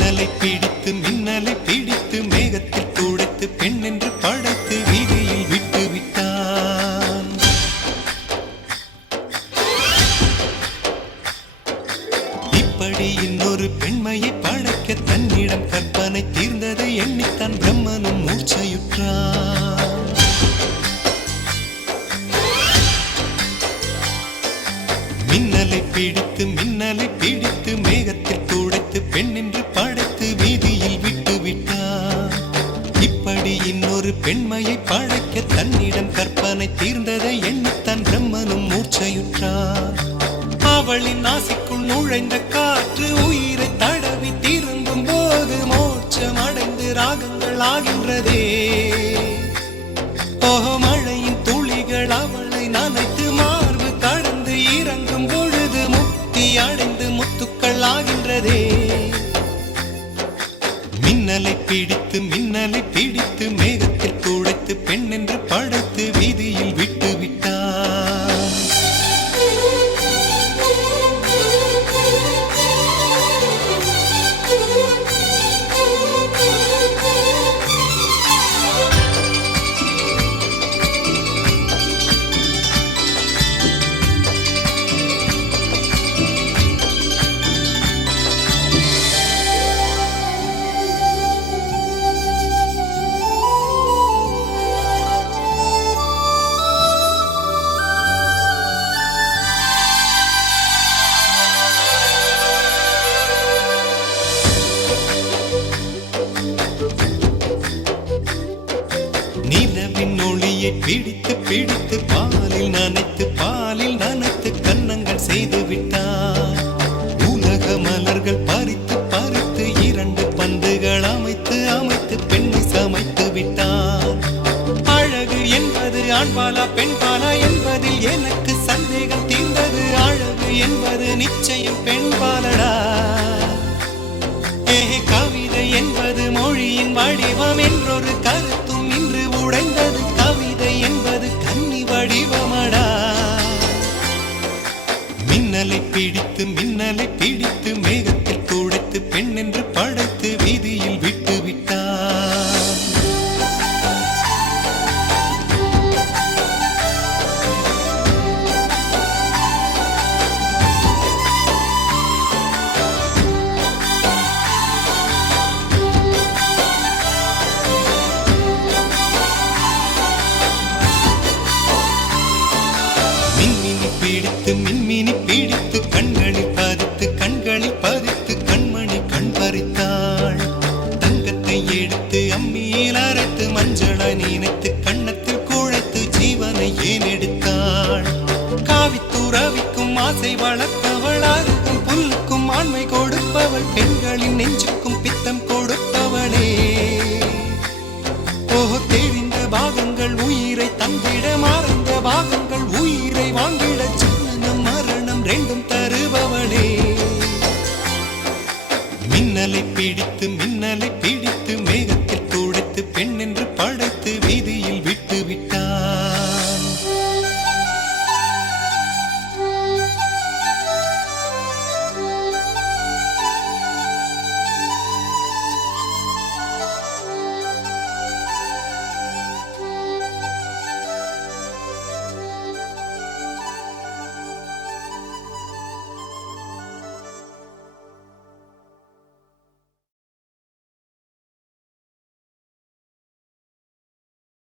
மின்னலை பிடித்து மின்னலை பிடித்து மேகத்தில் துடைத்து பெண் என்று மின்னலை பிடித்து மின்னலை பிடித்து மேகத்தில் துடைத்து பெண்ணென்று படைத்து வீதியில் விட்டு விட்டார். இப்படி இன்னொரு பெண்மையை பழைக்க தன்னிடம் கற்பனை தீர்ந்ததை எண்ணித்தான் பிரம்மனும் மூர்ச்சையுற்றார். அவளின் நாசிக்குள் நுழைந்த காற்று உயிரை தடவி திரும்பும் போது மோட்சம் அடைந்து ராகங்கள் ஆகின்றதே. மின்னலை பிடித்து மின்னலை பிடித்து மேகத்தில் துடைத்து பெண் என்று படைத்து நிலவின் பிடித்து பிடித்து பாலில் நனைத்து பாலில் நனைத்து கன்னங்கள் செய்து விட்டார். உலக மலர்கள் பறித்து பறித்து இரண்டு பந்துகள் அமைத்து அமைத்து பெண்ணை சமைத்து விட்டார். அழகு என்பது ஆண்பாலா பெண்பாலா என்பதில் எனக்கு சந்தேகம் தீர்ந்தது. அழகு என்பது நிச்சயம் பெண்பாலடா. ஏ கவிதை என்பது மொழியின் வடிவம் என்றொரு கருத்து தெய்வமடா. மின்னலை பிடித்து மின்னலை பிடித்து மேகத்தில் துடைத்து பெண் என்று பழ காவித்துறவிக்கும் ஆசை வளர்த்தவள் புல்லுக்கும் ஆண்மை கொடுப்பவள் பெண்களின் நெஞ்சுக்கும் பித்தம் கொடுப்பவளே. ஓஹோ தெரிந்த பாகங்கள் உயிரை தந்திட மறந்த பாகங்கள் உயிரை வாங்கிட ஜனனம் மரணம் ரெண்டும் தருபவளே. மின்னலை பிடித்து மின்னலை